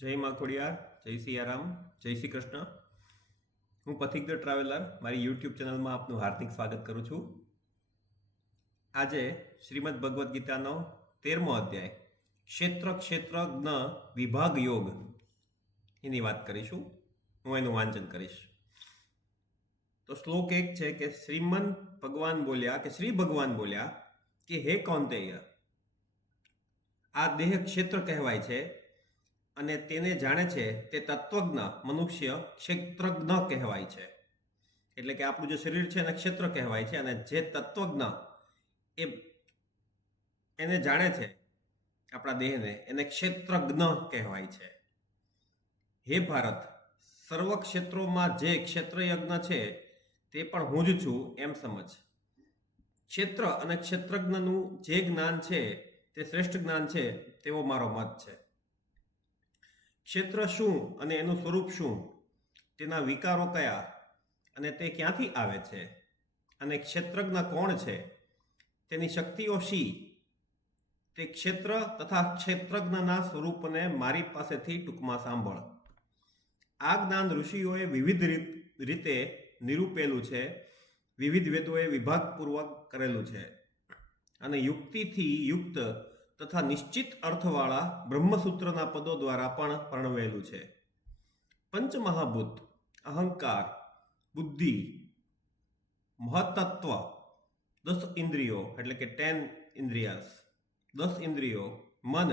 જય મા ખોડિયાર, જય સિયારામ, જય શ્રી કૃષ્ણ. હું પથિક ધ ટ્રાવેલર મારી યુટ્યુબ ચેનલમાં આપનું હાર્દિક સ્વાગત કરું છું. આજે શ્રીમદ ભગવદ્ ગીતાનો 13મો અધ્યાય ક્ષેત્ર વિભાગ યોગ એની વાત કરીશું. હું એનું વાંચન કરીશ. તો શ્લોક એક છે કે શ્રી ભગવાન બોલ્યા કે હે કૌંતેય, આ દેહ ક્ષેત્ર કહેવાય છે અને તેને જાણે છે તે તત્વજ્ઞ મનુષ્ય ક્ષેત્રજ્ઞ કહેવાય છે. એટલે કે આપણું જે શરીર છે એને ક્ષેત્ર કહેવાય છે અને જે તત્વજ્ઞ એ એને જાણે છે આપણા દેહને એને ક્ષેત્રજ્ઞ કહેવાય છે. હે ભારત, સર્વ ક્ષેત્રોમાં જે ક્ષેત્રયજ્ઞ છે તે પણ હું જ છું એમ સમજ. ક્ષેત્ર અને ક્ષેત્રજ્ઞનું જે જ્ઞાન છે તે શ્રેષ્ઠ જ્ઞાન છે તેવો મારો મત છે. ક્ષેત્ર શું અને એનું સ્વરૂપ શું, તેના વિકારો કયા અને તે ક્યાંથી આવે છે, અને ક્ષેત્રજ્ઞ કોણ છે, તેની શક્તિઓ શી, તે ક્ષેત્ર તથા ક્ષેત્રજ્ઞના સ્વરૂપને મારી પાસેથી ટૂંકમાં સાંભળ. આ જ્ઞાન ઋષિઓએ વિવિધ રીતે નિરૂપેલું છે, વિવિધ વેદોએ વિભાગપૂર્વક કરેલું છે અને યુક્તિથી યુક્ત તથા નિશ્ચિત અર્થવાળા બ્રહ્મસૂત્રના પદો દ્વારા પણ વર્ણવેલું છે. પંચમહાભૂત, અહંકાર, બુદ્ધિ, મહત્તત્વ, 10 ઇન્દ્રિયો એટલે કે 10 ઇન્દ્રિયાસ, 10 ઇન્દ્રિયો, મન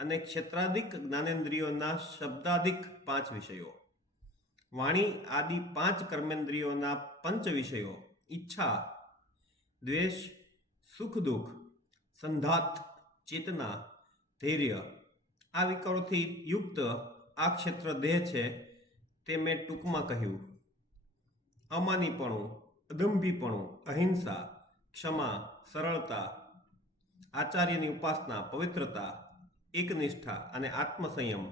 અને ક્ષેત્રાદિક જ્ઞાનેન્દ્રિયોના શબ્દાદિક 5 વિષયો, વાણી આદિ 5 કર્મેન્દ્રિયોના 5 વિષયો, ઈચ્છા, દ્વેષ, સુખ દુઃખ, સંધાત, ચેતના, ધૈર્ય, આ વિકારોથી યુક્ત આ ક્ષેત્ર દેહ છે તે મેં ટૂંકમાં કહ્યું. અમાનીપણું, અદંભીપણું, અહિંસા, ક્ષમા, સરળતા, આચાર્યની ઉપાસના, પવિત્રતા, એકનિષ્ઠા અને આત્મસંયમ,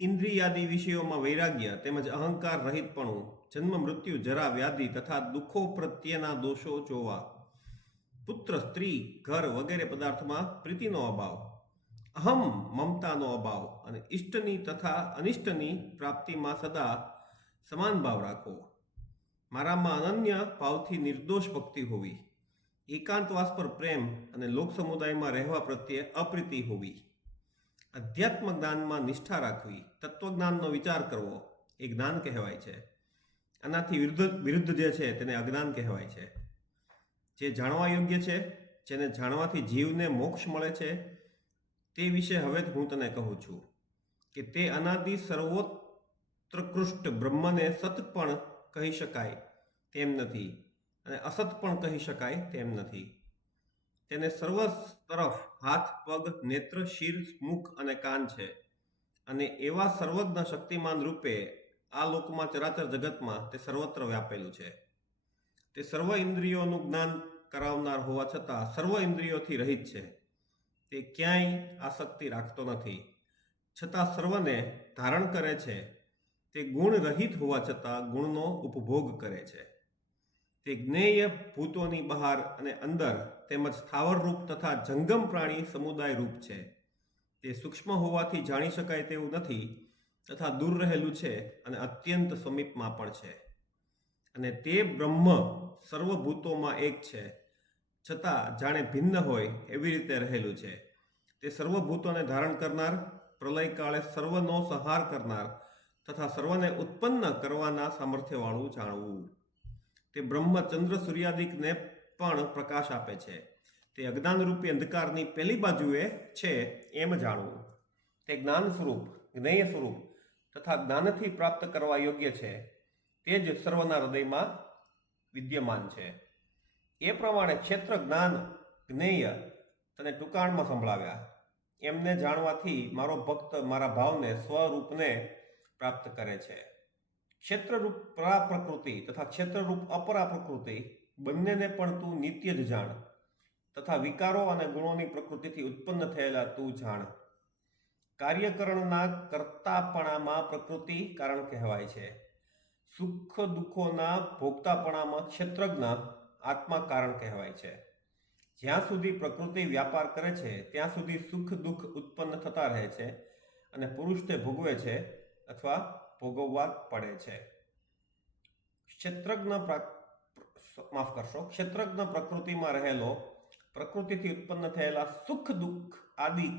ઇન્દ્રિયાદિ વિષયોમાં વૈરાગ્ય તેમજ અહંકાર રહિતપણું, જન્મ મૃત્યુ જરા વ્યાધિ તથા દુઃખો પ્રત્યેના દોષો જોવા, પુત્ર સ્ત્રી ઘર વગેરે પદાર્થમાં પ્રીતિનો અભાવ, અહમ મમતાનો અભાવ અને ઇષ્ટની તથા અનિષ્ટની પ્રાપ્તિમાં સદા સમાન ભાવ રાખવો, મારામાં અનન્ય ભાવથી નિર્દોષ ભક્તિ હોવી, એકાંતવાસ પર પ્રેમ અને લોક સમુદાયમાં રહેવા પ્રત્યે અપ્રીતિ હોવી, અધ્યાત્મ જ્ઞાનમાં નિષ્ઠા રાખવી, તત્વજ્ઞાનનો વિચાર કરવો એ જ્ઞાન કહેવાય છે. આનાથી વિરુદ્ધ જે છે તેને અજ્ઞાન કહેવાય છે. જે જાણવા યોગ્ય છે, જેને જાણવાથી જીવને મોક્ષ મળે છે, તે વિશે હવે હું તને કહું છું કે તે અનાદિ સર્વોત્કૃષ્ટ બ્રહ્મને સત પણ કહી શકાય તેમ નથી અને અસત પણ કહી શકાય તેમ નથી. તેને સર્વ તરફ હાથ, પગ, નેત્ર, શિર, મુખ અને કાન છે અને એવા સર્વજ્ઞ શક્તિમાન રૂપે આ લોકમાં ચરાચર જગતમાં તે સર્વત્ર વ્યાપેલું છે. તે સર્વ ઇન્દ્રિયોનું જ્ઞાન કરાવનાર હોવા છતાં સર્વ ઇન્દ્રિયોથી રહિત છે. તે ક્યાંય આસક્તિ રાખતો નથી, છતાં સર્વને ધારણ કરે છે. તે ગુણ રહિત હોવા છતાં ગુણનો ઉપભોગ કરે છે. તે જ્ઞેય ભૂતોની બહાર અને અંદર તેમજ સ્થાવર રૂપ તથા જંગમ પ્રાણી સમુદાય રૂપ છે. તે સૂક્ષ્મ હોવાથી જાણી શકાય તેવું નથી તથા દૂર રહેલું છે અને અત્યંત સમીપમાં પણ છે. અને તે બ્રહ્મ સર્વભૂતોમાં એક છે, છતાં જાણે ભિન્ન હોય એવી રીતે રહેલું છે. તે સર્વભૂતોને ધારણ કરનાર, પ્રલયકાળે સર્વનો સંહાર કરનાર તથા સર્વને ઉત્પન્ન કરવાના સામર્થ્યવાળું જાણવું. તે બ્રહ્મ ચંદ્ર સૂર્યાદિકને પણ પ્રકાશ આપે છે. તે અજ્ઞાનરૂપી અંધકારની પહેલી બાજુએ છે એમ જાણવું. તે જ્ઞાન સ્વરૂપ, જ્ઞેય સ્વરૂપ તથા જ્ઞાનથી પ્રાપ્ત કરવા યોગ્ય છે. તે જ સર્વના હૃદયમાં વિદ્યમાન છે. એ પ્રમાણે ક્ષેત્ર, જ્ઞાન, જ્ઞેય તને ટૂંકાણમાં સંભળાવ્યા. એમને જાણવાથી મારો ભક્ત મારા ભાવને સ્વરૂપને પ્રાપ્ત કરે છે. ક્ષેત્રરૂપ પરા પ્રકૃતિ તથા ક્ષેત્રરૂપ અપરા પ્રકૃતિ બંનેને પણ તું નિત્ય જ જાણ તથા વિકારો અને ગુણોની પ્રકૃતિથી ઉત્પન્ન થયેલા તું જાણ. કાર્યકરણના કર્તાપણામાં પ્રકૃતિ કારણ કહેવાય છે. સુખ દુઃખોના ભોગતાપણામાં ક્ષેત્રજ્ઞ આત્મા કારણ કહેવાય છે. જ્યાં સુધી પ્રકૃતિ વ્યાપાર કરે છે ત્યાં સુધી સુખ દુઃખ ઉત્પન્ન થતા રહે છે અને પુરુષ તે ભોગવે છે અથવા ભોગવવા પડે છે. ક્ષેત્રજ્ઞ પ્રકૃતિમાં રહેલો, પ્રકૃતિથી ઉત્પન્ન થયેલા સુખ દુઃખ આદિક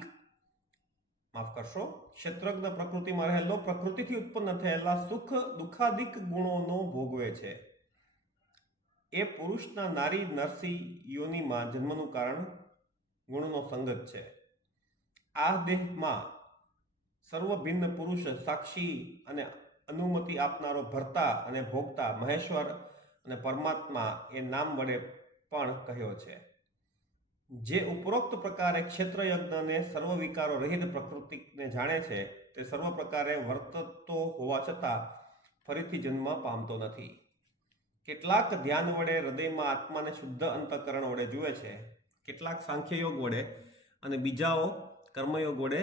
ક્ષેત્રજ્ઞ પ્રકૃતિમાં રહેલો, પ્રકૃતિથી ઉત્પન્ન થયેલા સુખ દુઃખાદિક ગુણોનો ભોગવે છે. એ પુરુષના નારી નરસી યોનિમાં જન્મનું કારણ ગુણનો સંગત છે. આ દેહમાં સર્વ ભિન્ન પુરુષ, સાક્ષી અને અનુમતિ આપનારો ભર્તા અને ભોગતા, મહેશ્વર અને પરમાત્મા એ નામ વડે પણ કહ્યો છે. જે ઉપરોક્ત પ્રકારે ક્ષેત્રયજ્ઞને સર્વ વિકારો રહિત પ્રકૃતિને જાણે છે, તે સર્વ પ્રકારે વર્તતો હોવા છતાં ફરીથી જન્મ પામતો નથી. કેટલાક ધ્યાન વડે હૃદયમાં આત્માને શુદ્ધ અંતઃકરણ વડે જુએ છે, કેટલાક સાંખ્યયોગ વડે અને બીજાઓ કર્મયોગ વડે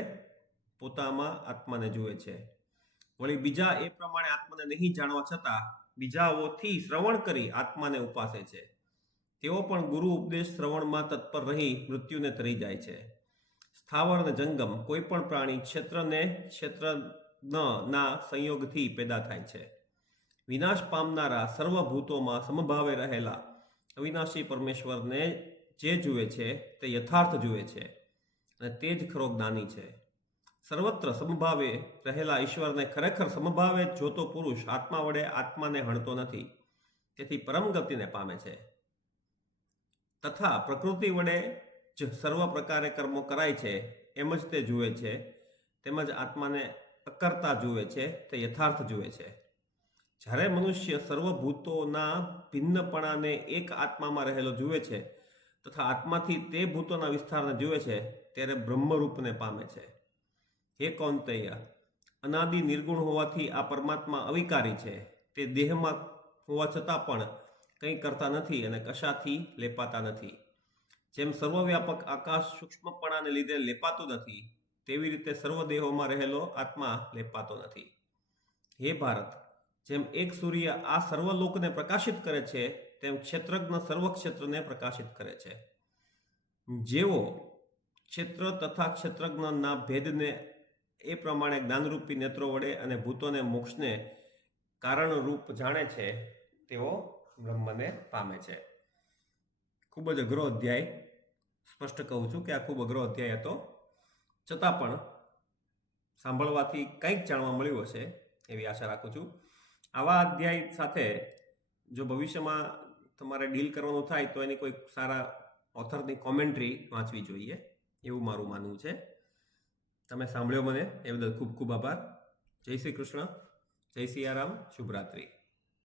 પોતામાં આત્માને જુએ છે. વળી બીજા એ પ્રમાણે આત્માને નહીં જાણવા છતાં બીજાઓથી શ્રવણ કરી આત્માને ઉપાસે છે. તેઓ પણ ગુરુ ઉપદેશ શ્રવણમાં તત્પર રહી મૃત્યુને તરી જાય છે. સ્થાવર અને જંગમ કોઈ પણ પ્રાણી ક્ષેત્રના સંયોગથી પેદા થાય છે. વિનાશ પામનારા સર્વભૂતોમાં સમભાવે રહેલા અવિનાશી પરમેશ્વરને જે જુએ છે તે યથાર્થ જુએ છે અને તે જ ખરો જ્ઞાની છે. સર્વત્ર સમભાવે રહેલા ઈશ્વરને ખરેખર સમભાવે જોતો પુરુષ આત્મા વડે આત્માને હણતો નથી, તેથી પરમ ગતિને પામે છે. તથા પ્રકૃતિ વડે જ સર્વ પ્રકારે કર્મો કરાય છે એમ જ તે જુએ છે, તેમજ આત્માને અકર્તા જુએ છે, તે યથાર્થ જુએ છે. જ્યારે મનુષ્ય સર્વભૂતોના ભિન્નપણાને એક આત્મામાં રહેલો જુએ છે તથા આત્માથી તે ભૂતોના વિસ્તારને જુએ છે, ત્યારે બ્રહ્મરૂપને પામે છે. હે કૌંતેય, અનાદિ નિર્ગુણ હોવાથી આ પરમાત્મા અવિકારી છે. તે દેહમાં હોવા છતાં પણ કંઈ કરતા નથી અને કશાથી લેપાતા નથી. જેમ સર્વવ્યાપક આકાશ સૂક્ષ્મપણાને લીધે લેપાતું નથી, તેવી રીતે સર્વ દેહોમાં રહેલો આત્મા લેપાતો નથી. હે ભારત, જેમ એક સૂર્ય આ સર્વલોકને પ્રકાશિત કરે છે, તેમ ક્ષેત્રજ્ઞ સર્વ ક્ષેત્રને પ્રકાશિત કરે છે. જેવો ક્ષેત્ર તથા ક્ષેત્રજ્ઞના ભેદને એ પ્રમાણે જ્ઞાનરૂપી નેત્રો વડે અને ભૂતોને મોક્ષને કારણરૂપ જાણે છે, તેઓ બ્રહ્મને પામે છે. ખૂબ જ અઘરો અધ્યાય, સ્પષ્ટ કહું છું કે આ ખૂબ અઘરો અધ્યાય હતો, છતાં પણ સાંભળવાથી કંઈક જાણવા મળ્યું હશે એવી આશા રાખું છું. આવા અધ્યાય સાથે જો ભવિષ્યમાં તમારે ડીલ કરવાનું થાય તો એની કોઈ સારા ઓથરની કોમેન્ટ્રી વાંચવી જોઈએ, એવું મારું માનવું છે. તમે સાંભળ્યો મને એ બદલ ખૂબ ખૂબ આભાર. જય શ્રી કૃષ્ણ, જય સિયારામ, શુભરાત્રી.